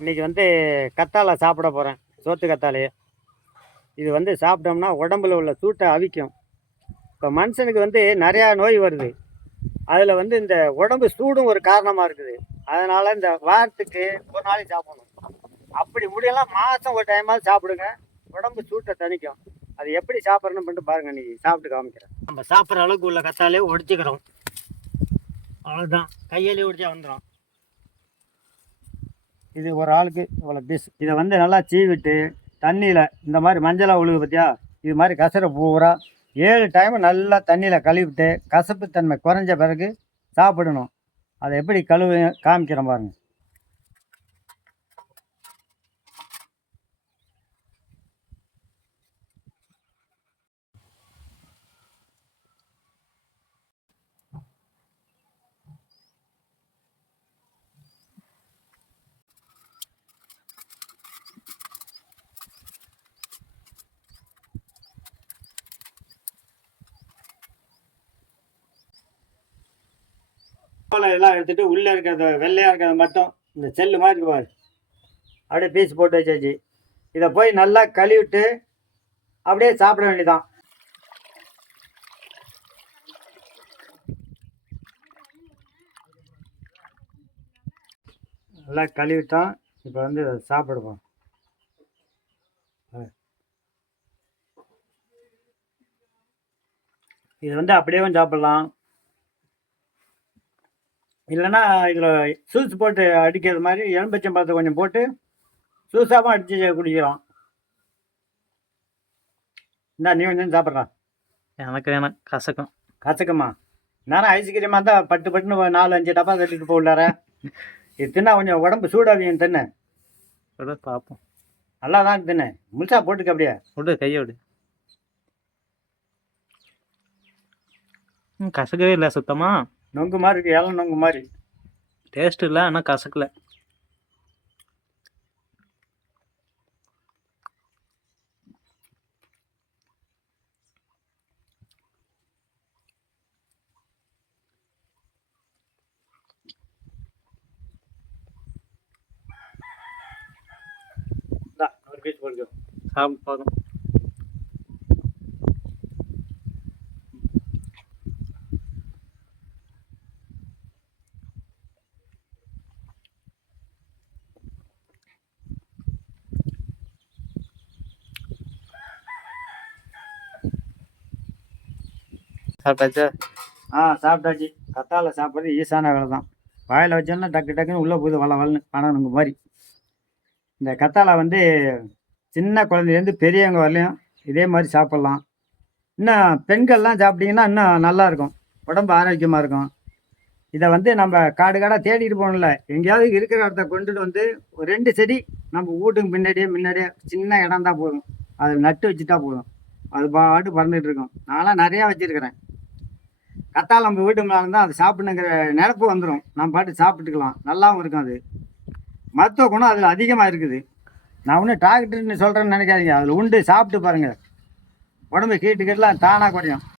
இன்னைக்கு வந்து கத்தாழை சாப்பிட போகிறேன் சோத்து கத்தாழை. இது வந்து சாப்பிட்டோம்னா உடம்புல உள்ள சூட்டை அவிக்கும். இப்போ மனுஷனுக்கு வந்து நிறையா நோய் வருது. அதில் வந்து இந்த உடம்பு சூடும் ஒரு காரணமாக இருக்குது. அதனால் இந்த வாரத்துக்கு ஒரு நாளைக்கு சாப்பிடணும். அப்படி முடியலாம் மாதம் ஒரு டைமாவது சாப்பிடுங்க. உடம்பு சூட்டை தணிக்கும். அது எப்படி சாப்பிட்றணும் பண்ணிட்டு பாருங்க இன்றைக்கி சாப்பிட்டு காமிக்கிறேன். நம்ம சாப்பிட்ற அளவுக்கு உள்ள கத்தாலே ஒடிச்சுக்கிறோம். அவ்வளோதான் கையாலே ஒடிச்சா வந்துடும் இது ஒரு ஆளுக்கு இவ்வளோ பீஸ் இதை வந்து நல்லா சீவிட்டு தண்ணியில் இந்த மாதிரி மஞ்சளாக உழுகு பார்த்தியா இது மாதிரி கசரை பூரா ஏழு டைம் நல்லா தண்ணியில் கழுவிட்டு கசப்பு தன்மை குறைஞ்ச பிறகு சாப்பிடணும். அதை எப்படி கழுவு காமிக்கிறேன் பாருங்கள் எல்லாம் எடுத்துட்டு உள்ளே இருக்கிறத வெள்ளையாக இருக்கிறத மட்டும் இந்த செல்லு மாதிரி இருக்கு பாரு. அப்படியே பீஸ் போட்டு வச்சாச்சு. இதை போய் நல்லா கழுவிட்டு அப்படியே சாப்பிட வேண்டியதான் நல்லா கழுவிட்டோம் இப்போ வந்து இதை சாப்பிடுவோம் இது வந்து அப்படியேவும் சாப்பிடலாம். இல்லைன்னா இதில் ஜூஸ் போட்டு அடிக்கிறது மாதிரி எலும்பச்சம்பழத்தை கொஞ்சம் போட்டு ஜூஸாகவும் அடித்து குடிக்கிறோம் இந்தா நீ கொஞ்சம் சாப்பிட்றான் எனக்கு வேணாம். கசக்கும். கசக்குமா? நானும் ஐஸ்கிரீமாக இருந்தால் பட்டு பட்டுன்னு நாலு அஞ்சு டப்பா கட்டிட்டு போகலார இது தின்னா கொஞ்சம் உடம்பு சூடாவியும் தின்னு. பார்ப்போம் நல்லா தான் தின்னு. முழுசா போட்டுக்க அப்படியே. விடு கையை விடு. கசக்கவே இல்லை சுத்தமா? நொங்கு மாதிரி இருக்கு இலை நொங்கு மாதிரி. டேஸ்ட் இல்லை ஆனால் கசக்கல. சாப்பிட்டு போதும் சாப்பிட்டாச்சா? ஆ சாப்பிட்டாச்சு. கத்தால சாப்பிட்றது ஈஸான வேலை தான் வாயில் வச்சோன்னா டக்கு டக்குன்னு உள்ளே போகுது வள வளன்னு பணனுங்க மாதிரி. இந்த கத்தால வந்து சின்ன குழந்தைலேருந்து பெரியவங்க வரலையும் இதே மாதிரி சாப்பிட்லாம். இன்னும் பெண்கள்லாம் சாப்பிட்டீங்கன்னா இன்னும் நல்லாயிருக்கும். உடம்பு ஆரோக்கியமாக இருக்கும். இதை வந்து நம்ம காடு காடாக தேடிட்டு போகணும்ல. எங்கேயாவது இருக்கிற இடத்த கொண்டுட்டு வந்து ஒரு ரெண்டு செடி நம்ம வீட்டுக்கு பின்னாடியே முன்னாடியே சின்ன இடம் தான் போதும். அதை நட்டு வச்சுட்டா போதும். அது பாட்டு பறந்துட்டு இருக்கும். நான்லாம் நிறையா வச்சுருக்கிறேன். கத்தாழை நம்ம வீட்டு மேலே இருந்தால் அது சாப்பிடணுங்கிற நினப்பு வந்துடும் நம்ம பாட்டு சாப்பிட்டுக்கலாம். நல்லாவும் இருக்கும் அது. மருத்துவ குணம் அதில் அதிகமாக இருக்குது. நான் ஒன்றும் டாக்டர்னு சொல்கிறேன்னு நினைக்காதீங்க. அதில் உண்டு சாப்பிட்டு பாருங்கள் உடம்பு கீட்டு கீட்டுலாம் தானாக குறையும்.